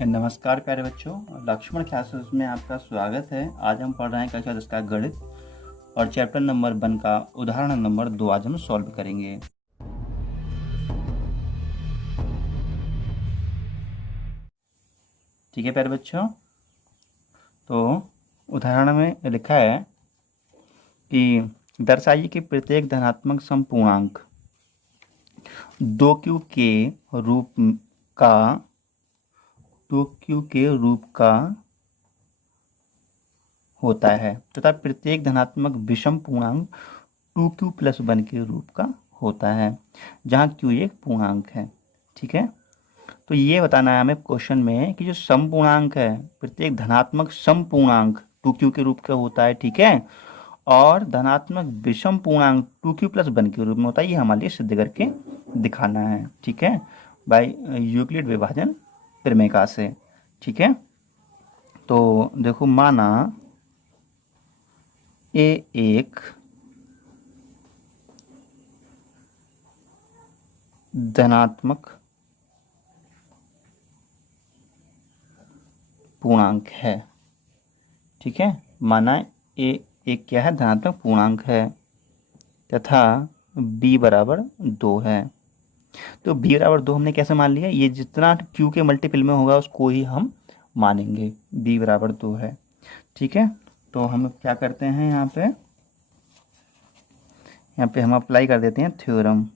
नमस्कार प्यारे बच्चों, लक्ष्मण क्लासेस में आपका स्वागत है। आज हम पढ़ रहे हैं कक्षा 10 का गणित और चैप्टर नंबर 1 का उदाहरण नंबर 2 आज हम सॉल्व करेंगे। ठीक है प्यारे बच्चों, तो उदाहरण में लिखा है कि दर्शाइए कि प्रत्येक धनात्मक समपूर्णांक 2q के रूप का होता है तथा प्रत्येक धनात्मक विषम पूर्णांक 2q + 1 के रूप का होता है, जहाँ q एक पूर्णांक है। ठीक है, तो ये बताना है हमें क्वेश्चन में कि जो समपूर्णांक है, प्रत्येक धनात्मक समपूर्णांक 2q के रूप का होता है। ठीक है, और धनात्मक विषम पूर्णांक 2q + 1 के रूप में होता है। ये हमारे लिए सिद्ध करके दिखाना है। ठीक है, बाय यूक्लिड विभाजन प्रमेय से। ठीक है, तो देखो, माना ए एक धनात्मक पूर्णांक है। ठीक है, माना ए एक क्या है, धनात्मक पूर्णांक है तथा b बराबर 2 है। तो b बराबर 2 हमने कैसे मान लिया? ये जितना q के मल्टीपल में होगा उसको ही हम मानेंगे। b बराबर 2 है। ठीक है, तो हम क्या करते हैं, यहाँ पे हम अप्लाई कर देते हैं थ्योरम।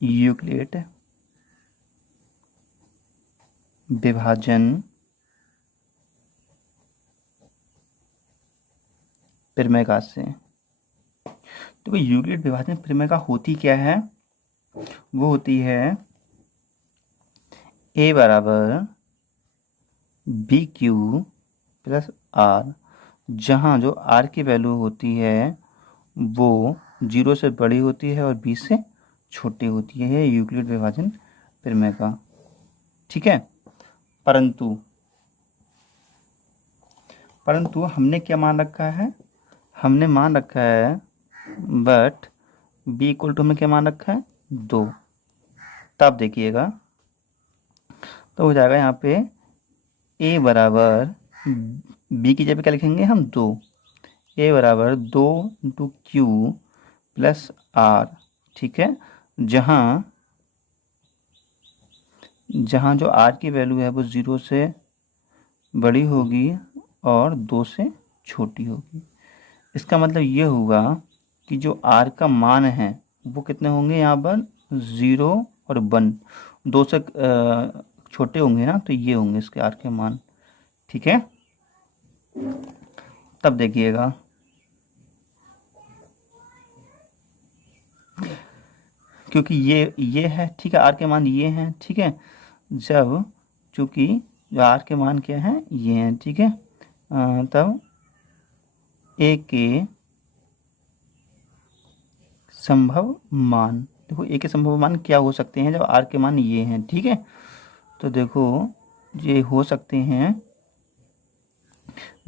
यूक्लिड विभाजन प्रमेय से। तो यूक्लिड विभाजन प्रमेय का होती क्या है? वो होती है a बराबर BQ + R, जहाँ जो R की वैल्यू होती है वो 0 से बड़ी होती है और B से छोटी होती है। ये यूक्लिड विभाजन प्रमेय का। ठीक है, परंतु हमने क्या मान रखा है? हमने मान रखा है बट b = हमें क्या मान रखा है? 2। तब देखिएगा, तो हो जाएगा यहाँ पे a बराबर b की जगह क्या लिखेंगे हम? 2। a बराबर 2 × q + r। ठीक है, जहाँ जो r की वैल्यू है वो 0 से बड़ी होगी और 2 से छोटी होगी। इसका मतलब ये होगा कि जो r का मान है वो कितने होंगे? यहाँ पर 0 और 1, 2 से छोटे होंगे ना, तो ये होंगे इसके r के मान। ठीक है, तब देखिएगा, क्योंकि ये है। ठीक है, r के मान ये हैं। ठीक है, जब चूंकि जो r के मान क्या है, ये हैं। ठीक है, तब a के संभव मान, देखो a के संभव मान क्या हो सकते हैं जब r के मान ये हैं। ठीक है, तो देखो ये हो सकते हैं,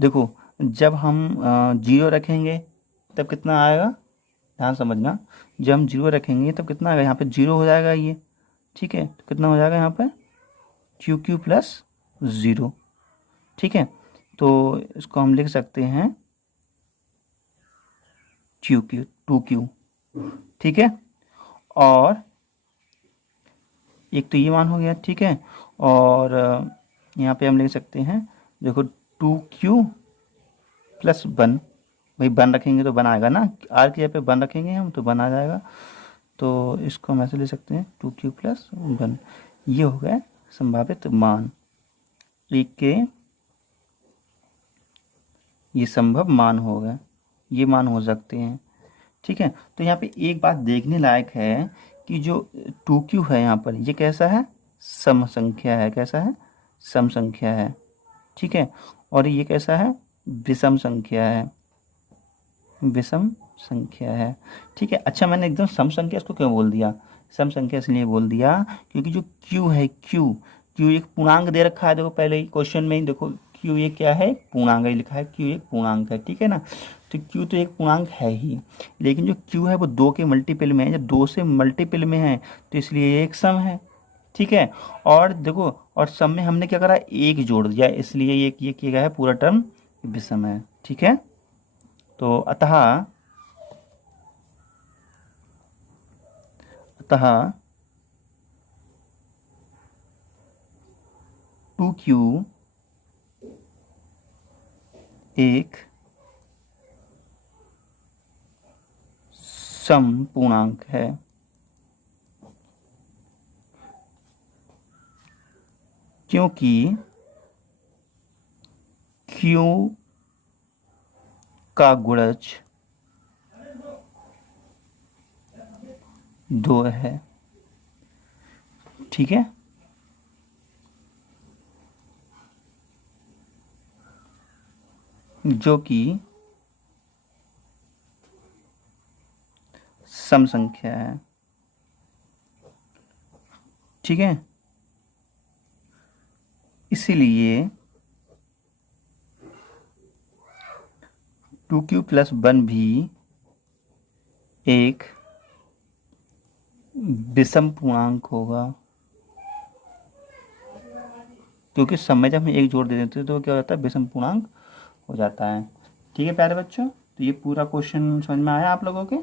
देखो जब हम 0 रखेंगे तब कितना आएगा, ध्यान समझना। जब हम 0 रखेंगे तब कितना आएगा? यहाँ पे 0 हो जाएगा ये। ठीक है, तो कितना हो जाएगा यहाँ पे? QQ + 0। ठीक है, तो इसको हम लिख सकते हैं QQ 2Q। ठीक है, और एक तो ये मान हो गया। ठीक है, और यहाँ पे हम लिख सकते हैं, देखो 2Q + 1। भाई 1 रखेंगे तो 1 आएगा ना, r की जगह पे 1 रखेंगे हम तो 1 आ जाएगा। तो इसको हम ऐसे ले सकते हैं 2Q + 1। ये हो गया संभावित मान, एक के ये संभव मान हो गए, ये मान हो सकते हैं। ठीक है, तो यहाँ पे एक बात देखने लायक है कि जो 2Q है यहाँ पर, ये कैसा है? सम संख्या है। कैसा है? सम संख्या है। ठीक है, और ये कैसा है? विषम संख्या है। विषम संख्या है। ठीक है, अच्छा मैंने एकदम सम संख्या इसको क्यों बोल दिया? सम संख्या इसलिए बोल दिया क्योंकि जो Q है, Q एक पूर्णांक दे रखा है। देखो पहले ही क्वेश्चन में ही देखो, Q क्यू एक क्या है, पूर्णांक है, लिखा है क्यू एक पूर्णांक है, ठीक है ना। तो क्यू तो एक पूर्णांक है ही, लेकिन जो क्यू है वो 2 के मल्टीपल में है, जब 2 से मल्टीपल में है तो इसलिए ये एक सम है, ठीक है। और देखो, और सम में हमने क्या करा, एक जोड़ दिया, इसलिए ये किया गया है पूरा टर्म विषम है, ठीक है। तो अतः 2q एक सम पूर्णांक है, क्योंकि q का गुणज 2 है, ठीक है। जो कि सम संख्या है, ठीक है। इसीलिए 2q + 1 भी एक विषम पूर्णांक होगा, क्योंकि सम में जब हम एक जोड़ दे देते हैं तो क्या हो जाता है, विषम पूर्णांक हो जाता है, ठीक है प्यारे बच्चों। तो ये पूरा क्वेश्चन समझ में आया आप लोगों के,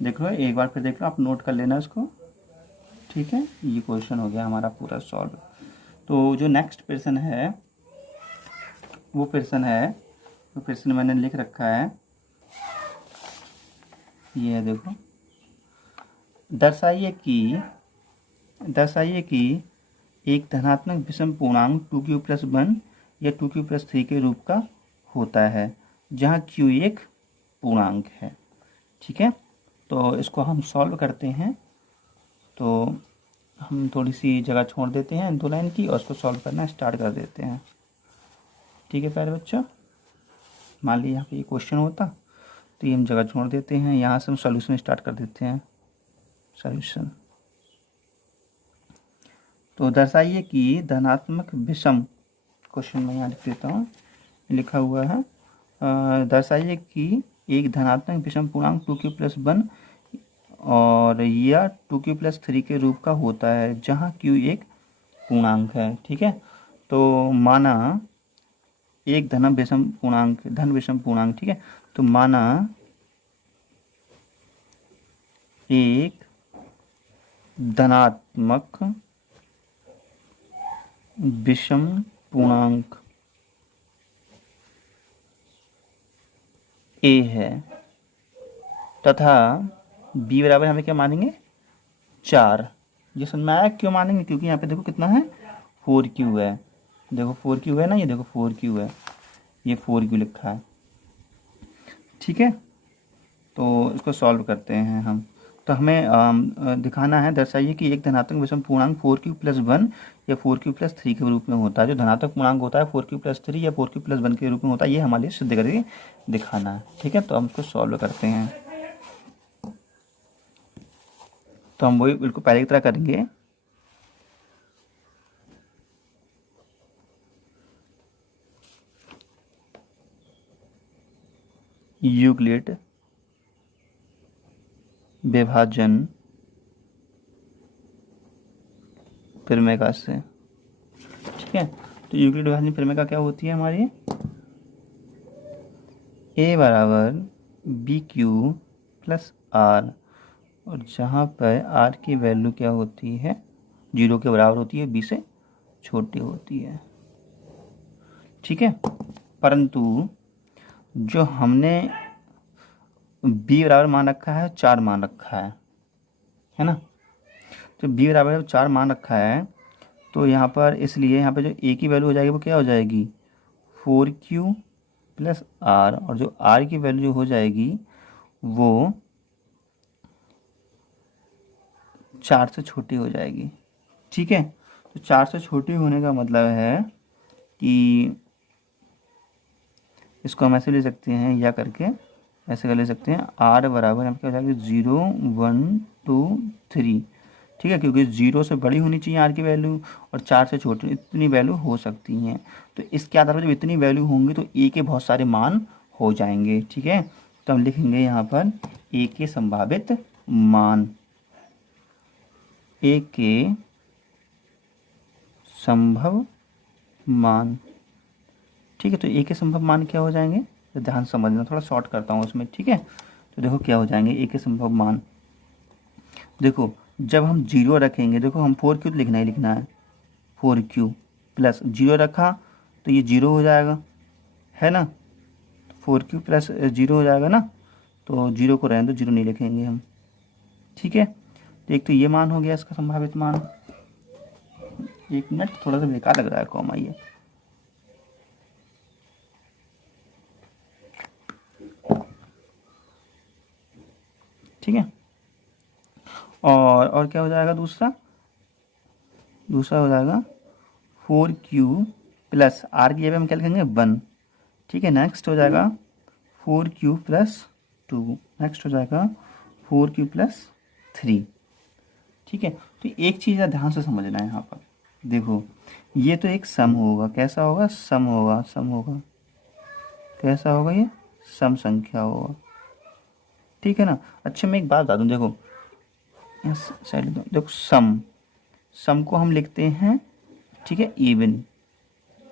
देख लो एक बार फिर देख लो, आप नोट कर लेना इसको, ठीक है। ये क्वेश्चन हो गया हमारा पूरा सॉल्व। तो जो नेक्स्ट प्रश्न है वो प्रश्न मैंने लिख रखा है, ये है, देखो, दर्शाइए कि एक धनात्मक विषम पूर्णांक 2q + 1 या 2q + 3 के रूप का होता है जहाँ q एक पूर्णांक है, ठीक है। तो इसको हम सॉल्व करते हैं, तो हम थोड़ी सी जगह छोड़ देते हैं 2 लाइन की और उसको सॉल्व करना स्टार्ट कर देते हैं, ठीक है प्यारे बच्चों। मान लीजिए यहाँ पे ये क्वेश्चन होता तो ये हम जगह छोड़ देते हैं, यहाँ से हम सॉल्यूशन स्टार्ट कर देते हैं, सॉल्यूशन। तो दर्शाइए कि धनात्मक विषम, क्वेश्चन में यहाँ लिख देता हूँ, लिखा हुआ है, दर्शाइए कि एक धनात्मक विषम पूर्णांक 2q + 1 और या 2q + 3 के रूप का होता है जहाँ q एक पूर्णांक है, ठीक है। तो माना एक धन विषम पूर्णांक, ठीक है। तो माना एक धनात्मक विषम पूर्णांक a है तथा b बराबर हमें क्या मानेंगे, 4। ये समझ में आया क्यों मानेंगे, क्योंकि यहाँ पे देखो कितना है, 4q है, देखो 4q है ना, ये देखो 4q है, ये 4q लिखा है, ठीक है। तो इसको सॉल्व करते हैं हम। तो हमें दिखाना है, दर्शाइए कि एक धनात्मक विषम पूर्णांक 4q + 1 या 4q + 3 के रूप में होता है। जो धनात्मक पूर्णांक होता है 4q + 3 या 4q + 1 के रूप में होता है, ये हमारे लिए सिद्ध करके दिखाना है, ठीक है। तो हम इसको सॉल्व करते हैं, तो हम वही बिल्कुल पहले की तरह करेंगे। यूक्लिड विभाजन प्रमेय से, ठीक है। तो यूक्लिड विभाजन प्रमेय क्या होती है हमारी, a बराबर BQ + R, और जहाँ पर R की वैल्यू क्या होती है, 0 के बराबर होती है, b से छोटी होती है, ठीक है। परंतु जो हमने b बराबर मान रखा है 4 मान रखा है ना। तो b बराबर 4 मान रखा है, तो यहाँ पर इसलिए यहाँ पर जो a की वैल्यू हो जाएगी वो क्या हो जाएगी, 4q + R, और जो R की वैल्यू जो हो जाएगी वो 4 से छोटी हो जाएगी, ठीक है। तो 4 से छोटी होने का मतलब है कि इसको हम ऐसे ले सकते हैं, या करके ऐसे कर ले सकते हैं, R बराबर यहाँ पे क्या हो जाएगा, 0 1 2 3, ठीक है, क्योंकि 0 से बड़ी होनी चाहिए आर की वैल्यू और 4 से छोटी, इतनी वैल्यू हो सकती हैं। तो इसके आधार पर जब इतनी वैल्यू होंगी तो ए के बहुत सारे मान हो जाएंगे। ठीक है, तो हम लिखेंगे यहाँ पर ए के संभावित मान, ए के संभव मान। ठीक है, तो ए के संभव मान क्या हो जाएंगे, तो ध्यान समझना, थोड़ा शॉर्ट करता हूँ उसमें। ठीक है, तो देखो क्या हो जाएंगे ए के संभव मान। देखो जब हम 0 रखेंगे, देखो हम 4Q लिखना ही लिखना है, 4Q प्लस 0 रखा तो ये 0 हो जाएगा, है ना। 4Q प्लस 0 हो जाएगा ना, तो 0 को रहने दो, 0 नहीं लिखेंगे हम। ठीक है, तो एक तो ये मान हो गया इसका संभावित मान। एक मिनट, थोड़ा सा बेकार लग रहा है कॉमा ये। ठीक है, और क्या हो जाएगा, दूसरा हो जाएगा 4Q प्लस आर की जगह हम क्या लिखेंगे 1। ठीक है, नेक्स्ट हो जाएगा 4Q प्लस 2, नेक्स्ट हो जाएगा 4Q प्लस 3। ठीक है, तो एक चीज़ ध्यान से समझना है यहाँ पर। देखो ये तो एक सम होगा, कैसा होगा, सम होगा, सम होगा, कैसा होगा, ये सम संख्या होगा। ठीक है ना। अच्छा मैं एक बात बता दूँ, देखो साइड देखो सम को हम लिखते हैं, ठीक है, इवन।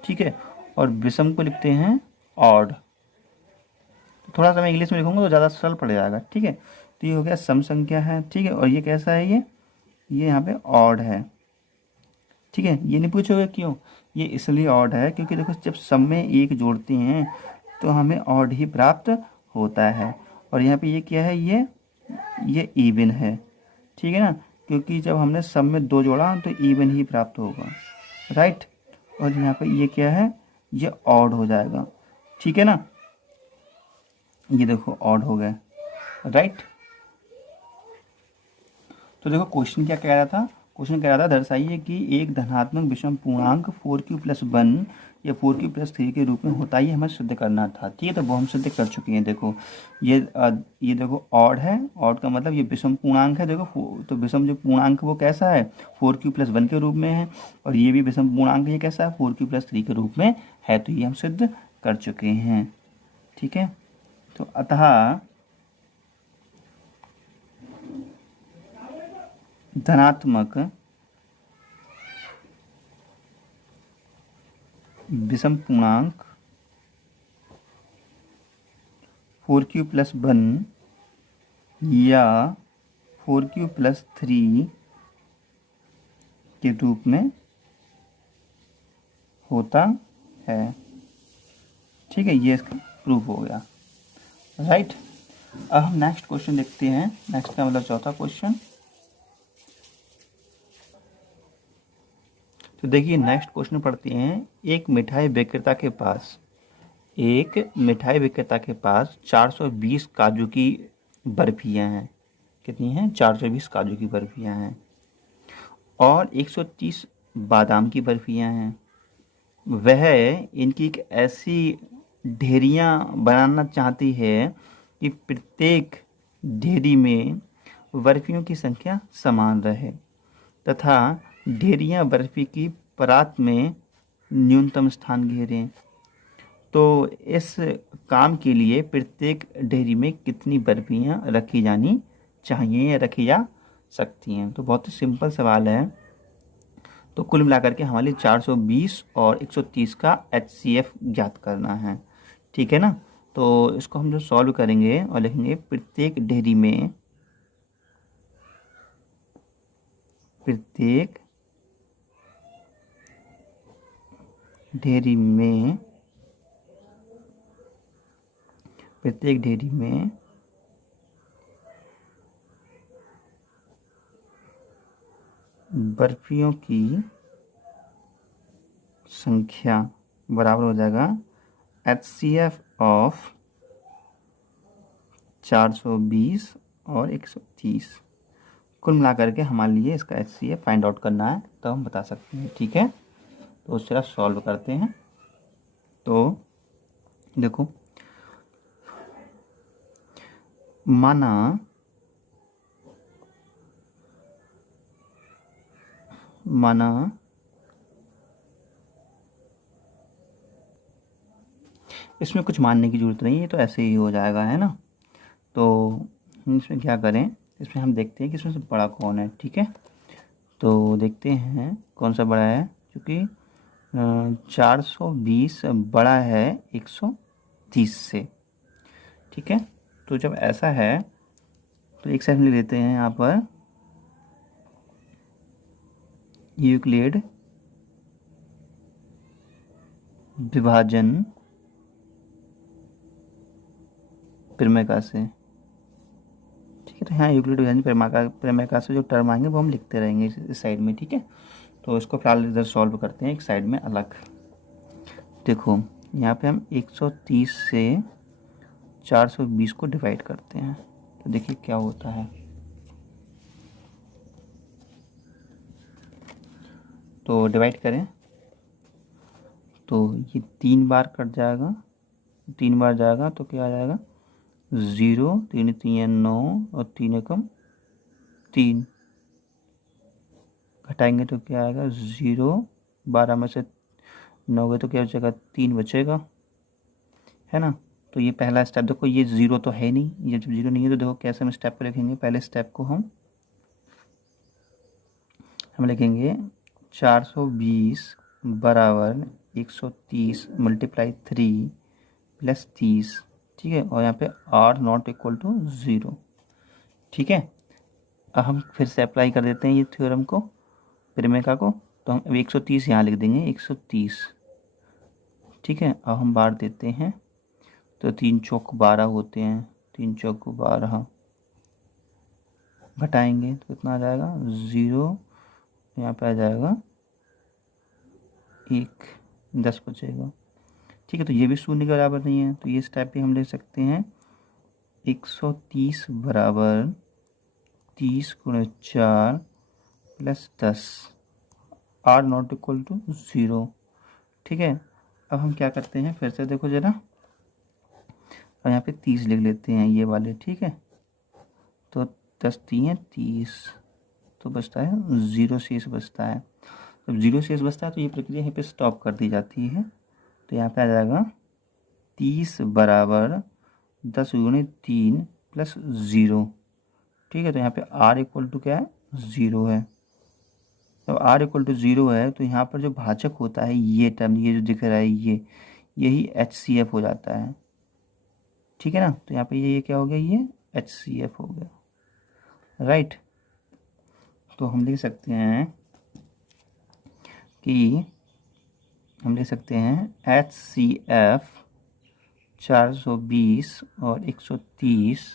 ठीक है, और विषम को लिखते हैं ऑड। थोड़ा सा मैं इंग्लिश में लिखूंगा तो ज़्यादा सरल पड़ जाएगा। ठीक है, तो ये हो गया सम संख्या है। ठीक है, और ये कैसा है, ये यहाँ पे ऑड है। ठीक है, ये नहीं पूछोगे क्यों, ये इसलिए ऑड है क्योंकि देखो जब सम में एक जोड़ते हैं तो हमें ऑड ही प्राप्त होता है। और यहाँ पे ये क्या है, ये इवन है। ठीक है ना, क्योंकि जब हमने सम में 2 जोड़ा तो इवन ही प्राप्त होगा, राइट। और यहाँ पे ये क्या है, ये ऑड हो जाएगा। ठीक है ना, ये देखो ऑड हो गया, राइट। तो देखो क्वेश्चन क्या कह रहा था, क्वेश्चन कह रहा था दर्शाइए कि एक धनात्मक विषम पूर्णांक 4Q प्लस 1 या 4Q प्लस 3 के रूप में होता है, ये हमें सिद्ध करना था। ठीक है, तो वो हम सिद्ध कर चुके हैं। देखो ये देखो ऑड है, ऑड का मतलब ये विषम पूर्णांक है। देखो तो विषम जो पूर्णांक वो कैसा है, 4Q प्लस 1 के रूप में है, और ये भी विषम पूर्णांक ये कैसा है, 4Q प्लस 3 के रूप में है। तो ये हम सिद्ध कर चुके हैं। ठीक है, तो अतः धनात्मक विषम पूर्णांक 4Q प्लस 1 या 4Q प्लस 3 के रूप में होता है। ठीक है, ये इसका प्रूफ हो गया, राइट। अब हम नेक्स्ट क्वेश्चन देखते हैं। नेक्स्ट का मतलब चौथा क्वेश्चन। तो देखिए नेक्स्ट क्वेश्चन पढ़ते हैं। एक मिठाई विक्रेता के पास 420 काजू की बर्फियां हैं। कितनी हैं, 420 काजू की बर्फियां हैं, और 130 बादाम की बर्फियां हैं। वह इनकी एक ऐसी ढेरियां बनाना चाहती है कि प्रत्येक ढेरी में बर्फियों की संख्या समान रहे तथा ढेरियां बर्फी की परात में न्यूनतम स्थान घेरें। तो इस काम के लिए प्रत्येक ढेरी में कितनी बर्फियां रखी जानी चाहिए या रखी जा सकती हैं। तो बहुत ही सिंपल सवाल है। तो कुल मिलाकर के हमारे 420 और 130 का HCF ज्ञात करना है। ठीक है ना, तो इसको हम जो सॉल्व करेंगे और लिखेंगे प्रत्येक ढेरी में प्रत्येक ढेरी में बर्फियों की संख्या बराबर हो जाएगा HCF ऑफ 420 और 130। कुल मिलाकर के हमारे लिए इसका HCF फाइंड आउट करना है, तो हम बता सकते हैं। ठीक है, तो उस तरह सॉल्व करते हैं। तो देखो माना माना इसमें कुछ मानने की ज़रूरत नहीं है, तो ऐसे ही हो जाएगा, है ना। तो हम इसमें क्या करें, इसमें हम देखते हैं कि इसमें से बड़ा कौन है। ठीक है, तो देखते हैं कौन सा बड़ा है, क्योंकि 420 बड़ा है 130 से। ठीक है, तो जब ऐसा है तो एक साइड में ले लेते हैं यहाँ पर यूक्लिड विभाजन प्रमेय से। ठीक है, तो यहाँ यूक्लिड विभाजन प्रमेय से जो टर्म आएंगे वो हम लिखते रहेंगे इस साइड में। ठीक है, तो इसको फिलहाल इधर सॉल्व करते हैं एक साइड में अलग। देखो यहाँ पे हम 130 से 420 को डिवाइड करते हैं, तो देखिए क्या होता है। तो डिवाइड करें तो ये 3 बार कट जाएगा, 3 बार जाएगा तो क्या आ जाएगा 0, 3 3 9 और 3 एकम 3, घटाएंगे तो क्या आएगा 0, 12 में से 9 गए तो क्या बचेगा 3 बचेगा, है ना। तो ये पहला स्टेप। देखो ये 0 तो है नहीं, ये जब 0 नहीं है तो देखो कैसे हम स्टेप को लिखेंगे। पहले स्टेप को हम लिखेंगे 420 बराबर 130 मल्टीप्लाई 3 प्लस 30। ठीक है, और यहाँ पे r नॉट इक्वल टू 0। ठीक है, अब हम फिर से अप्लाई कर देते हैं ये थ्योरम को, प्रमेय को। तो हम 130 यहाँ लिख देंगे 130। ठीक है, अब हम बार देते हैं तो 3 चौक 12 होते हैं, 3 चौक 12, घटाएंगे तो कितना आ जाएगा 0, यहाँ पे आ जाएगा 1, 10 बचेगा। ठीक है, तो ये भी शून्य के बराबर नहीं है, तो ये स्टेप भी हम ले सकते हैं 130 बराबर 30 गुणे 4 plus 10, r not equal to 0। ठीक है, अब हम क्या करते हैं फिर से देखो ज़रा, और यहाँ पे 30 लिख लेते हैं ये वाले। ठीक है, तो 10 3 30, तो बचता है 0 शेष बचता है। जब 0 शेष बचता है तो ये प्रक्रिया यहीं पे स्टॉप कर दी जाती है। तो यहाँ पे आ जाएगा 30 बराबर 10 गुणे 3 प्लस 0। ठीक है, तो यहाँ पे r इक्वल टू क्या है 0 है। जब r इक्वल टू 0 है तो यहाँ पर जो भाजक होता है ये टर्म, ये जो दिख रहा है यही HCF हो जाता है। ठीक है ना, तो यहाँ पे ये क्या हो गया, ये HCF हो गया, राइट। तो हम लिख सकते हैं कि HCF 420 और 130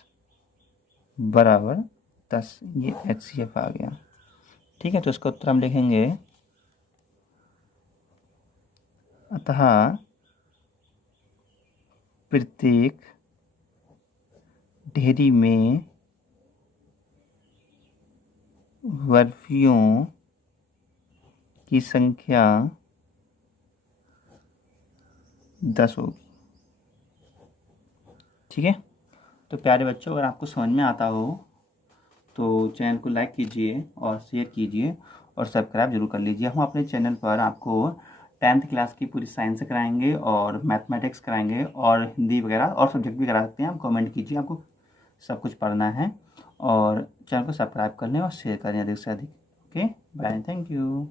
बराबर 10, ये HCF आ गया। ठीक है, तो इसका उत्तर हम लिखेंगे अतः प्रत्येक ढेरी में वर्फियों की संख्या 10 होगी। ठीक है, तो प्यारे बच्चों, अगर आपको समझ में आता हो तो चैनल को लाइक कीजिए और शेयर कीजिए और सब्सक्राइब जरूर कर लीजिए। हम अपने चैनल पर आपको 10th क्लास की पूरी साइंस कराएंगे और मैथमेटिक्स कराएंगे और हिंदी वगैरह और सब्जेक्ट भी करा सकते हैं। आप कमेंट कीजिए, आपको सब कुछ पढ़ना है, और चैनल को सब्सक्राइब कर लें और शेयर करें अधिक से अधिक। Okay, bye, thank you.